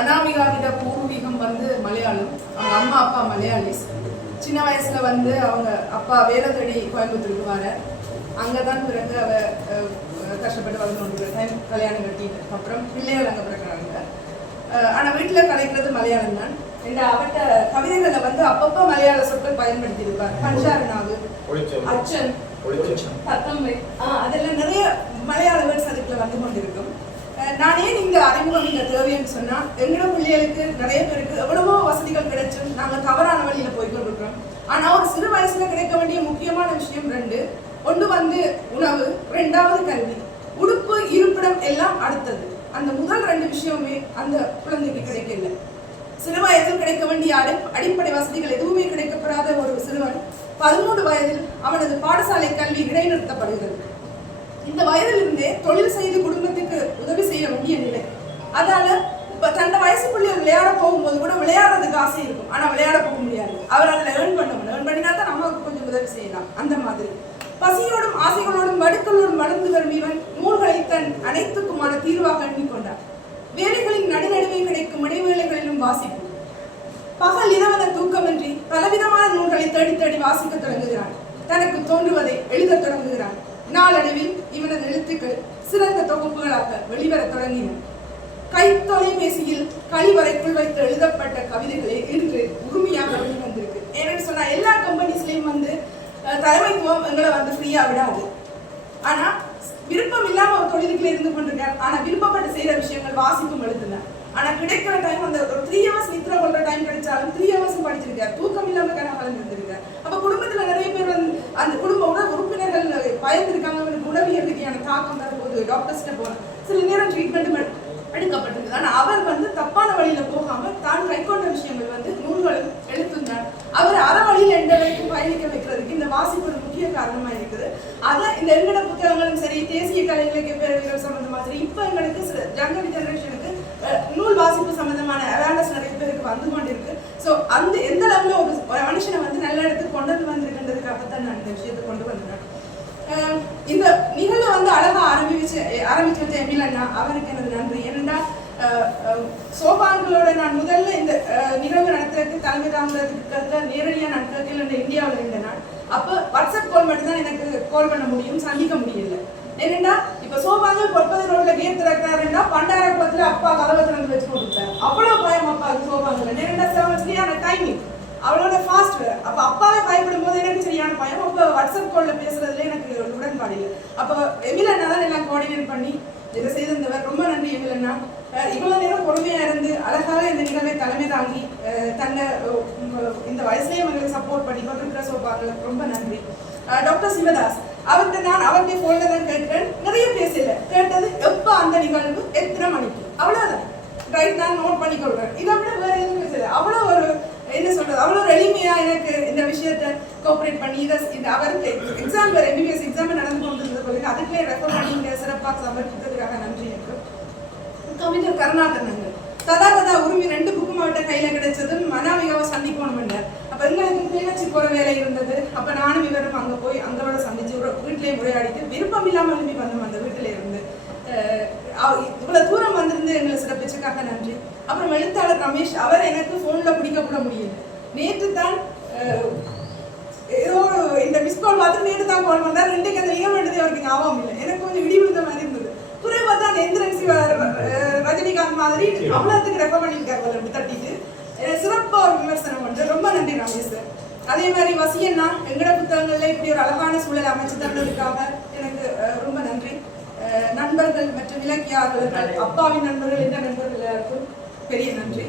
அனாமிகாவிட பூர்வீகம் வந்து மலையாளம். அவங்க அம்மா அப்பா மலையாளிஸ் சின்ன வயசுல வந்து அவங்க அப்பா வேலை தேடி கோயம்புத்தூருக்கு வர. அங்கதான் பிறகு அவ கஷ்டப்பட்டு வளர்ந்து டைம் கல்யாணம் கட்டிட்டு அப்புறம் பிள்ளைகள் அங்க பிறகுறாங்க அஹ், ஆனா வீட்டுல கலைக்கிறது மலையாளம் தான். இந்த அவட்ட கவிதைகளை வந்து அப்பப்போ மலையாள சொற்கள் பயன்படுத்தி இருப்பார் ஒளிச்சம் அச்சன் தத்தம்மை ஆ, அதெல்லாம் நிறைய மலையாள வேர்ட்ஸ் அதுக்குள்ள வந்து கொண்டிருக்கும் அஹ் நான் ஏன் இங்க அறிமுகம் இங்க தேவைன்னு சொன்னா எங்களோட பிள்ளைகளுக்கு நிறைய பேருக்கு எவ்வளவோ வசதிகள் கிடைச்சும் நாங்க தவறான வழியில போய் கொண்டிருக்கிறோம் ஆனா ஒரு சிறு வயசுல கிடைக்க வேண்டிய முக்கியமான விஷயம் ரெண்டு ஒன்று வந்து உணவு. ரெண்டாவது கல்வி. உடுப்பு இருப்பிடம் எல்லாம் அடுத்தது. அந்த முதல் ரெண்டு விஷயமுமே அந்த குழந்தைக்கு கிடைக்கல. சிறு வயதில் கிடைக்க வேண்டிய அடி அடிப்படை வசதிகள் எதுவுமே கிடைக்கப்படாத ஒரு சிறுவன் பதிமூன்று வயதில் அவனது பாடசாலை கல்வி இடைநிறுத்தப்படுகிறது. இந்த வயதிலிருந்தே தொழில் செய்து குடும்பத்துக்கு உதவி செய்ய வேண்டிய நிலை அதால இப்ப தன்னை வயசு பிள்ளைகள் விளையாட போகும்போது கூட விளையாடுறதுக்கு ஆசை இருக்கும். ஆனா விளையாட போக முடியாது. அவர் அதில் ஏர்ன் பண்ணணும் ஏர்ன் பண்ணினா தான் நமக்கு கொஞ்சம் உதவி செய்யலாம். அந்த மாதிரி. பசியோடும் ஆசைகளோடும் வடுக்களோடும் வளர்ந்து வரும் இவன் நூல்களை தன் அனைத்துக்குமான தீர்வாக எண்ணிக்கொண்டார் வேலைகளின் நடுநடுவே கிடைக்கும் இடைவேளைகளிலும் வாசிப்பு பகல் இரவன தூக்கமின்றி பலவிதமான நூல்களை தேடி தேடி வாசிக்க தொடங்குகிறான். தனக்கு தோன்றுவதை எழுதத் தொடங்குகிறான். நாளடைவில் இவனது எழுத்துக்கள் சிறந்த தொகுப்புகளாக வெளிவரத் தொடங்கின. கை தொலைபேசியில் கழிவறைக்குள் வைத்து எழுதப்பட்ட கவிதைகளே இன்று உரிமையாக வெளிவந்திருக்கு. ஏன்னு சொன்னா எல்லா கம்பெனிஸ்லயும் வந்து தலைமைத்துவம் எங்களை வந்து ஃப்ரீயா விடாது. ஆனா விருப்பம் இல்லாம ஒரு தொழிலுக்குள்ள இருந்து கொண்டிருக்கார் ஆனா விருப்பப்பட்டு செய்யற விஷயங்கள் வாசிப்பும் எழுதுனார் ஆனா கிடைக்கிற டைம் அந்த ஒரு த்ரீ ஹவர்ஸ் நித்திர கொள்ற டைம் கிடைச்சாலும் த்ரீ ஹவர்ஸும் படிச்சிருக்கேன் தூக்கம் இல்லாம கனகாலம் இருந்திருக்கார் அப்ப குடும்பத்துல நிறைய பேர் வந்து அந்த குடும்ப உட உறுப்பினர்கள் பயந்துருக்காங்க. தாக்கம் தரும்போது டாக்டர்ஸ்கிட்ட போகிறேன் சில நேரம் ட்ரீட்மெண்ட் எடுக்கப்பட்டிருந்தது ஆனால் அவர் வந்து தப்பான வழியில் போகாமல் தான் கைக்கொண்ட விஷயங்கள் வந்து நூல்களும் எழுத்துந்தார் அவர் அற வழியில் எந்த வரைக்கும் பயணிக்க வைக்கிறதுக்கு இந்த வாசிப்பு ஒரு முக்கிய காரணமாக இருக்குது. அதை இந்த எங்கட புத்தகங்களும் சரி தேசிய கலை இலக்கிய பேரவைகள் சம்மந்தமாக சரி இப்போ எங்களுக்கு ஜங்கவி ஜெனரேஷனுக்கு நூல் வாசிப்பு சம்மந்தமான அவேர்னஸ் நிறைய பேருக்கு வந்து கொண்டிருக்கு. ஸோ அந்த எந்த அளவுல ஒரு மனுஷனை வந்து நல்ல இடத்துக்கு கொண்டு வந்து வந்திருக்கின்றதுக்காகத்தான் நான் இந்த விஷயத்தை கொண்டு வந்தேன். இந்த நிகழ்வு ஆரம்பிச்சு ஆரம்பிச்சு வச்ச எமில் அண்ணா அவருக்கு எனது நன்றி. ஏனென்றால் சோபான்களோட நான் முதல்ல இந்த நிகழ்வு நடத்துறதுக்கு தலைமை தாங்கிறதுக்கு நேரடியாக நான் கேட்கல இந்த இந்தியாவில் இருந்த நான். அப்போ வாட்ஸ்அப் கால் மட்டும் தான் எனக்கு கால் பண்ண முடியும் சந்திக்க முடியல. என்னண்டா இப்ப சோபான்கள் பொற்பது ரோட்ல கேட் திறக்கிறாருன்னா பண்டார அப்பா கதவை திறந்து வச்சு கொடுத்தாரு அவ்வளவு பயம் அப்பாவுக்கு சோபாங்கல நேரண்டா செவன் அந்த கை அவளோட ஃபாஸ்ட் அப்ப அப்பாவே பயப்படும் போது எனக்கு சரியான பயம். அப்ப வாட்ஸ்அப் கால்ல பேசுறதுல எனக்கு உடன்பாடு இல்லை. அப்ப எமில் அண்ணா தான் எல்லாம் கோஆர்டினேட் பண்ணி இதை செய்திருந்தவர். ரொம்ப நன்றி எமில் அண்ணா. இவ்வளவு நேரம் பொறுமையா இருந்து அழகாக இந்த நிகழ்வை தலைமை தாங்கி தன்னை இந்த வயசுலேயே எங்களுக்கு சப்போர்ட் பண்ணி கொண்டிருக்கிற சோபாங்களுக்கு ரொம்ப நன்றி. டாக்டர் சிவதாஸ் அவர்கிட்ட நான் அவர்கிட்ட போன்ல தான் கேட்கிறேன். நிறைய பேசல. கேட்டது எப்ப அந்த நிகழ்வு? எத்தனை மணிக்கு? அவ்வளவுதான். ரைட் நான் நோட் பண்ணிக்கொள்றேன். இதை விட வேற எதுவும் பேசல அவ்வளவு ஒரு என்ன அவ்வளோ எளிமையா எனக்கு இந்த விஷயத்த கோஆப்ரேட் பண்ணி இதை இந்த அவருக்கு எக்ஸாம் வேற எம்பிபிஎஸ் எக்ஸாம் நடந்து கொண்டிருந்தது போது அதுக்குள்ளே ரெஃபர் பண்ணி இங்க சிறப்பாக சமர்ப்பித்ததுக்காக நன்றி எனக்கு கவிஞர் கருணாகரன் ததாகதா உரிமை ரெண்டு புக்கு மாவட்ட கையில் கிடைச்சதும் மனாவியாவை சந்திக்கணும் அப்போ எங்களுக்கு கிளிநொச்சி போகிற வேலை இருந்தது. அப்போ நானும் இவரும் அங்கே போய் அங்கோட சந்திச்சு ஒரு வீட்டிலேயே உரையாடிட்டு விருப்பம் இல்லாமல் எழுப்பி வந்தோம் அந்த வீட்டில் இருந்து. இவ்வளோ தூரம் வந்திருந்து எங்களை சிறப்பிச்சதுக்காக நன்றி. அப்புறம் எழுத்தாளர் ரமேஷ் அவர் எனக்கு ஃபோனில் பிடிக்க கூட முடியல. நேற்று தான் ஏதோ இந்த மிஸ் கால் பார்த்து நேற்று தான் கால் பண்ணார் இன்றைக்கு அந்த நிகழ்வு எடுத்து அவருக்கு ஞாபகம் இல்லை. எனக்கு கொஞ்சம் இடி விழுந்த மாதிரி இருந்தது. துறை பார்த்தா அந்த எந்திரன் சிவ ரஜினிகாந்த் மாதிரி அவ்வளோத்துக்கு ரெஃபர் பண்ணியிருக்காரு போல தட்டிட்டு. சிறப்பாக ஒரு விமர்சனம் பண்ணுறது ரொம்ப நன்றி ரமேஷ் சார் அதே மாதிரி வசியன்னா எங்கட புத்தகங்கள்ல இப்படி ஒரு அழகான சூழல் அமைச்சு தந்ததுக்காக எனக்கு ரொம்ப நன்றி. நண்பர்கள் மற்றும் இலக்கியாளர்கள் அப்பாவின் நண்பர்கள் இந்த நண்பர்கள் எல்லாருக்கும் பெரிய நன்றி.